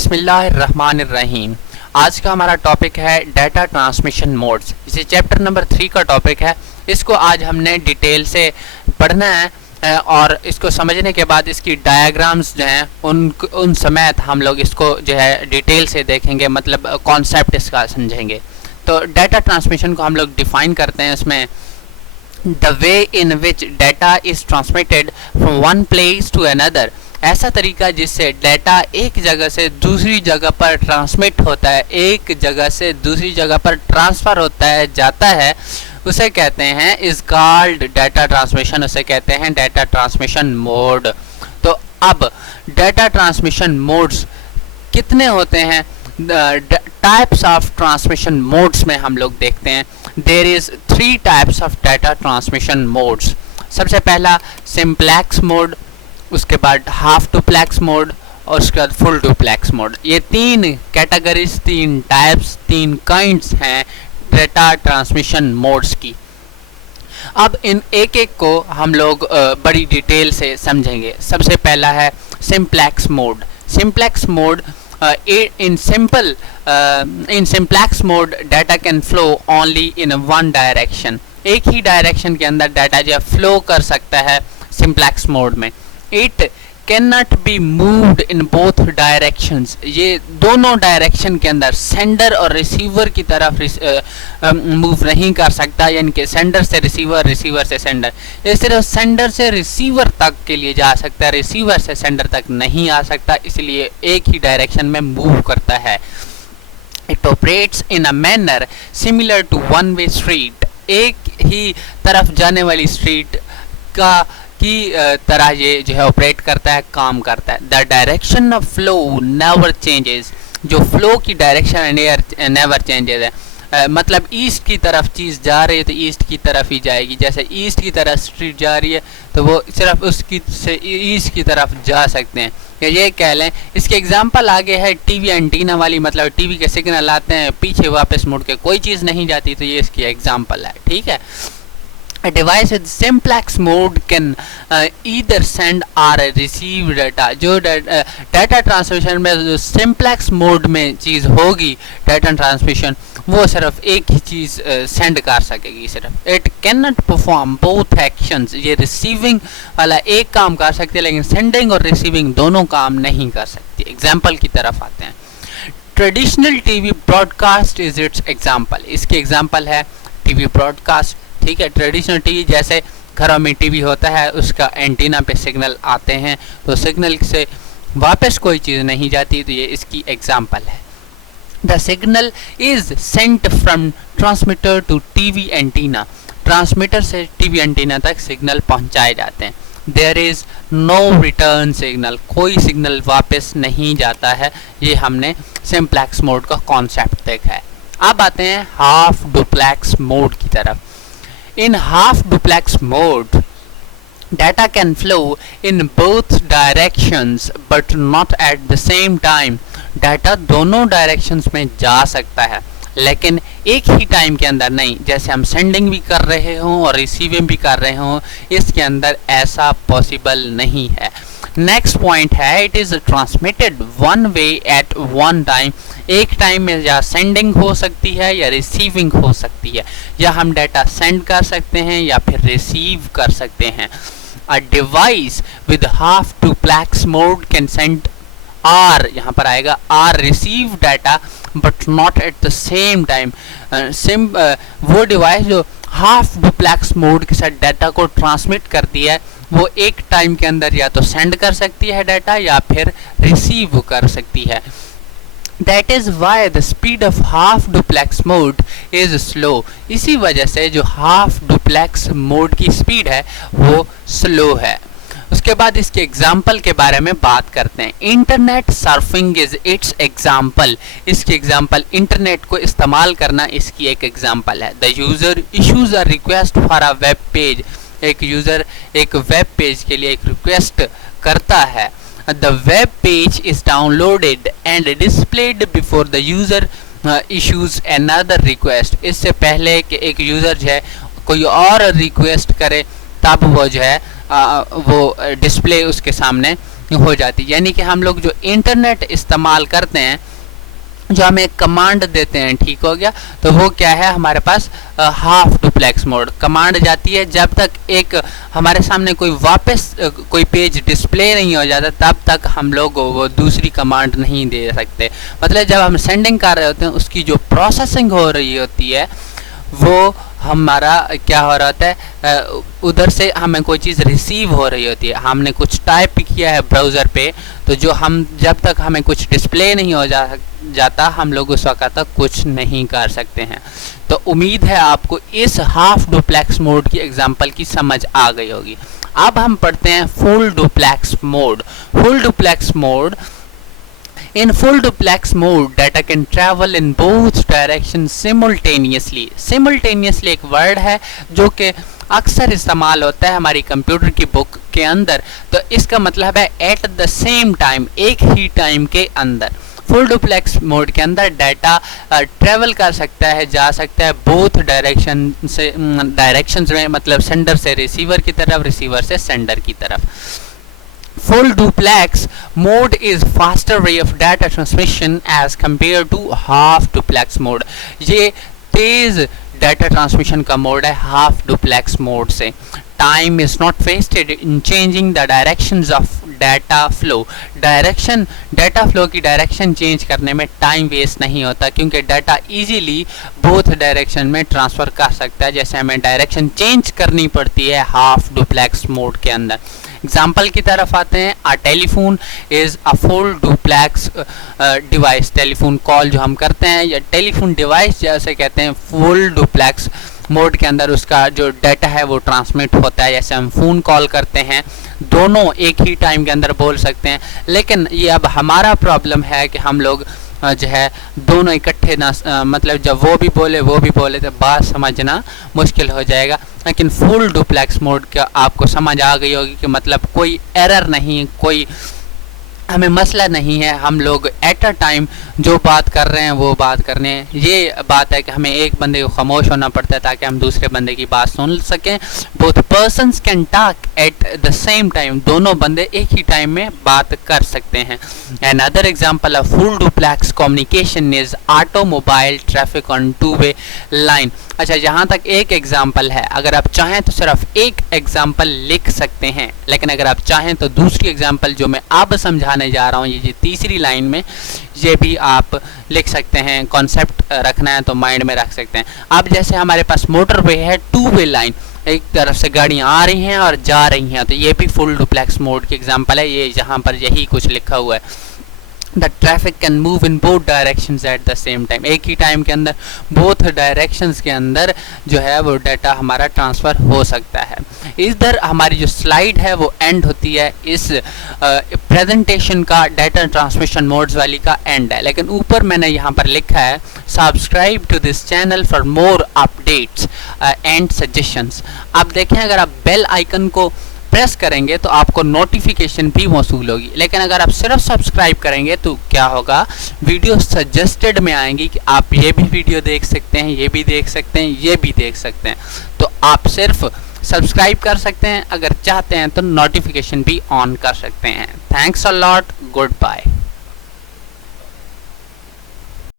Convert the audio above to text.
बिस्मिल्लाहिर्रहमानिर्रहीम। आज का हमारा टॉपिक है डाटा ट्रांसमिशन मोड्स। इसे चैप्टर नंबर 3 का टॉपिक है। इसको आज हमने डिटेल से पढ़ना है और इसको समझने के बाद इसकी डायग्राम्स जो हैं उन समेत हम लोग इसको जो है डिटेल से देखेंगे, मतलब कॉन्सेप्ट इसका समझेंगे। तो डाटा ट्रांसमिशन को हम लोग डिफाइन करते हैं इसमें the way in which data is transmitted from one place to another, ऐसा तरीका जिससे डाटा एक जगह से दूसरी जगह पर ट्रांसमिट होता है, एक जगह से दूसरी जगह पर ट्रांसफ़र होता है, जाता है, उसे कहते हैं इज़ कॉल्ड डाटा ट्रांसमिशन, उसे कहते हैं डाटा ट्रांसमिशन मोड। तो अब डाटा ट्रांसमिशन मोड्स कितने होते हैं, टाइप्स ऑफ ट्रांसमिशन मोड्स में हम लोग देखते हैं। There is 3 types of data transmission modes. सबसे पहला सिंप्लेक्स मोड, उसके बाद हाफ डुप्लेक्स मोड और उसके बाद फुल डुप्लेक्स मोड। ये 3 कैटेगरीज, 3 टाइप्स, 3 काइंड्स हैं डाटा ट्रांसमिशन मोड्स की। अब इन एक एक को हम लोग बड़ी डिटेल से समझेंगे। सबसे पहला है simplex mode. Simplex mode in simplex mode data can flow only in one direction, एक ही डायरेक्शन के अंदर डाटा जो है फ्लो कर सकता है सिंप्लेक्स मोड में। It can not be moved in both directions, ये दोनों डायरेक्शन के अंदर सेंडर और रिसीवर की तरफ मूव नहीं कर सकता, यानी कि सेंडर से रिसीवर, रिसीवर से सेंडर। ये सिर्फ सेंडर से रिसीवर तक के लिए जा सकता है, रिसीवर से सेंडर तक नहीं आ सकता, इसलिए एक ही डायरेक्शन में मूव करता है। It operates in a manner similar to one way street, एक ही तरफ जाने वाली स्ट्रीट की तरह ये जो है ऑपरेट करता है, काम करता है। The direction of flow never changes, जो फ्लो की डायरेक्शन नेवर चेंजेस है, मतलब ईस्ट की तरफ चीज़ जा रही है तो ईस्ट की तरफ ही जाएगी। जैसे ईस्ट की तरफ स्ट्रीट जा रही है तो वो सिर्फ उसकी से ईस्ट की तरफ जा सकते हैं, या ये कह लें। इसके एग्जांपल आगे है टीवी एंटीना वाली, मतलब टीवी के सिग्नल आते हैं, पीछे वापस मुड़ के कोई चीज़ नहीं जाती, तो ये इसकी एग्जांपल है, ठीक है। A device with simplex mode can either send or receive data। जो डाटा ट्रांसमिशन में जो सिंप्लेक्स मोड में चीज़ होगी डाटा ट्रांसमिशन, वो सिर्फ एक ही चीज़ सेंड कर सकेगी सिर्फ। It can not perform both actions, ये रिसीविंग वाला एक काम कर सकती है लेकिन सेंडिंग और रिसीविंग दोनों काम नहीं कर सकती। एग्जाम्पल की तरफ आते हैं। Traditional TV broadcast is it's example, इसकी एग्जाम्पल है टीवी ब्रॉडकास्ट, ठीक है। ट्रेडिशनल टीवी जैसे घरों में टीवी होता है, उसका एंटीना पे सिग्नल आते हैं तो सिग्नल से वापस कोई चीज़ नहीं जाती, तो ये इसकी एग्जांपल है। The signal is sent from transmitter to TV antenna, transmitter से टीवी एंटीना तक सिग्नल पहुंचाए जाते हैं। There is no return signal, कोई सिग्नल वापस नहीं जाता है। ये हमने सिंप्लेक्स मोड का कॉन्सेप्ट देखा है। अब आते हैं हाफ डुप्लेक्स मोड की तरफ। In half duplex mode, data can flow in both directions but not at the same time। Data दोनों डायरेक्शंस में जा सकता है लेकिन एक ही टाइम के अंदर नहीं। जैसे हम सेंडिंग भी कर रहे हों और रिसीविंग भी कर रहे हों, इसके अंदर ऐसा पॉसिबल नहीं है। नेक्स्ट पॉइंट है it is transmitted one way at one time, एक टाइम में या सेंडिंग हो सकती है या रिसीविंग हो सकती है, या हम डाटा सेंड कर सकते हैं या फिर रिसीव कर सकते हैं। A device with half duplex mode can send or, यहाँ पर आएगा or, receive data but not at the same time. वो डिवाइस जो हाफ डुप्लेक्स मोड के साथ डाटा को ट्रांसमिट करती है, वो एक टाइम के अंदर या तो सेंड कर सकती है डाटा या फिर रिसीव कर सकती है। That is why the speed of half duplex mode is slow। इसी वजह से जो हाफ डुप्लेक्स मोड की स्पीड है वो स्लो है। उसके बाद इसके एग्जाम्पल के बारे में बात करते हैं। Internet surfing is it's example, इसकी एग्जाम्पल इंटरनेट को इस्तेमाल करना इसकी एक एग्जाम्पल है। The user issues a request for a web page, एक यूज़र एक वेब पेज के लिए एक रिक्वेस्ट करता है। The web page is downloaded and displayed before the user issues another request। इससे पहले कि एक यूज़र जो है कोई और रिक्वेस्ट करे तब वो जो है वो डिस्प्ले उसके सामने हो जाती है। यानी कि हम लोग जो इंटरनेट इस्तेमाल करते हैं, जो हमें कमांड देते हैं, ठीक हो गया, तो वो क्या है हमारे पास हाफ डुप्लेक्स मोड। कमांड जाती है जब तक एक हमारे सामने कोई वापस कोई पेज डिस्प्ले नहीं हो जाता तब तक हम लोग वो दूसरी कमांड नहीं दे सकते। मतलब जब हम सेंडिंग कर रहे होते हैं उसकी जो प्रोसेसिंग हो रही होती है वो हमारा क्या हो रहा होता है, उधर से हमें कोई चीज़ रिसीव हो रही होती है। हमने कुछ टाइप किया है ब्राउज़र पे, तो जो हम जब तक हमें कुछ डिस्प्ले नहीं हो जाता हम लोग उस वक्त तक कुछ नहीं कर सकते हैं। तो उम्मीद है आपको इस हाफ डुप्लेक्स मोड की एग्जांपल की समझ आ गई होगी। अब हम पढ़ते हैं full duplex mode. Full duplex mode, in full duplex mode data can travel in both directions simultaneously। simultaneously एक वर्ड है जो कि अक्सर इस्तेमाल होता है हमारी कंप्यूटर की बुक के अंदर। तो इसका मतलब है एट द सेम टाइम, एक ही टाइम के अंदर। फुल डुप्लेक्स मोड के अंदर डाटा ट्रेवल कर सकता है, जा सकता है बोथ डायरेक्शंस में, मतलब सेंडर से रिसीवर की तरफ, रिसीवर से सेंडर की तरफ। Full duplex mode is faster way of data transmission as compared to half duplex mode। ये तेज डाटा ट्रांसमिशन का मोड है हाफ डुप्लेक्स मोड से। Time is not wasted in changing the directions of data flow. डाटा फ्लो की direction change करने में टाइम वेस्ट नहीं होता क्योंकि डाटा इजीली बोथ डायरेक्शन में ट्रांसफ़र कर सकता है, जैसे हमें डायरेक्शन चेंज करनी पड़ती है हाफ डुप्लेक्स मोड के अंदर। एग्जाम्पल की तरफ आते हैं। A telephone is a full duplex device. Telephone call जो हम करते हैं या टेलीफोन डिवाइस जैसे कहते हैं, फुल डुप्लेक्स मोड के अंदर उसका जो डाटा है वो ट्रांसमिट होता है। जैसे हम फ़ोन कॉल करते हैं दोनों एक ही टाइम के अंदर बोल सकते हैं, लेकिन ये अब हमारा प्रॉब्लम है कि हम लोग जो है दोनों इकट्ठे ना, मतलब जब वो भी बोले तो बात समझना मुश्किल हो जाएगा। लेकिन फुल डुप्लेक्स मोड का आपको समझ आ गई होगी कि मतलब कोई एरर नहीं, कोई हमें मसला नहीं है, हम लोग एट अ टाइम जो बात कर रहे हैं वो बात करने हैं। ये बात है कि हमें एक बंदे को खामोश होना पड़ता है ताकि हम दूसरे बंदे की बात सुन सकें। Both persons can talk eight the same time. दोनों बंदे एक ही टाइम में बात कर सकते हैं। Another example of full duplex communication is automobile traffic on two way line. अच्छा, यहाँ तक एक एग्जाम्पल है। अगर आप चाहें तो सिर्फ एक एग्जाम्पल लिख सकते हैं, लेकिन अगर आप चाहें तो दूसरी एग्जाम्पल जो मैं अब समझाने जा रहा हूँ, ये तीसरी लाइन में, ये भी आप लिख सकते हैं। कॉन्सेप्ट रखना है तो माइंड में रख सकते हैं। अब जैसे हमारे पास मोटरवे है, टू वे लाइन, एक तरफ से गाड़ियाँ आ रही हैं और जा रही हैं, तो ये भी फुल डुप्लेक्स मोड की एग्जाम्पल है। ये यहाँ पर यही कुछ लिखा हुआ है। The traffic can move in both directions eight the same time. एक ही टाइम के अंदर बोथ डायरेक्शंस के अंदर जो है वो डाटा हमारा ट्रांसफ़र हो सकता है। इधर हमारी जो स्लाइड है वो एंड होती है, इस प्रेजेंटेशन का डाटा ट्रांसमिशन मोड्स वाली का एंड है। लेकिन ऊपर मैंने यहाँ पर लिखा है subscribe to this channel for more updates and suggestions. आप देखें, अगर आप बेल आइकन को प्रेस करेंगे तो आपको नोटिफिकेशन भी मौसूल होगी, लेकिन अगर आप सिर्फ सब्सक्राइब करेंगे तो क्या होगा, वीडियो सजेस्टेड में आएंगी कि आप ये भी वीडियो देख सकते हैं, ये भी देख सकते हैं, ये भी देख सकते हैं। तो आप सिर्फ सब्सक्राइब कर सकते हैं, अगर चाहते हैं तो नोटिफिकेशन भी ऑन कर सकते हैं। Thanks a lot, good bye.